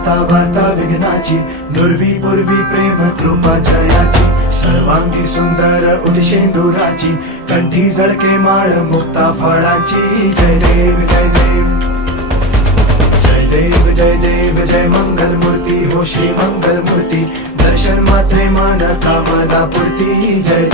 गाता वार्ता विघ्नाची, दुर्वी पूर्वी प्रेम कृपा जयाची, सर्वांगी सुंदर उदिशेंदुराची, कंठी झळके माळ मुक्ता फळाची. जय देव जय देव जय देव जय देव जय मंगल मूर्ती हो श्री मंगल मूर्ती, दर्शन मात्रे मन कामना पूर्ती. जय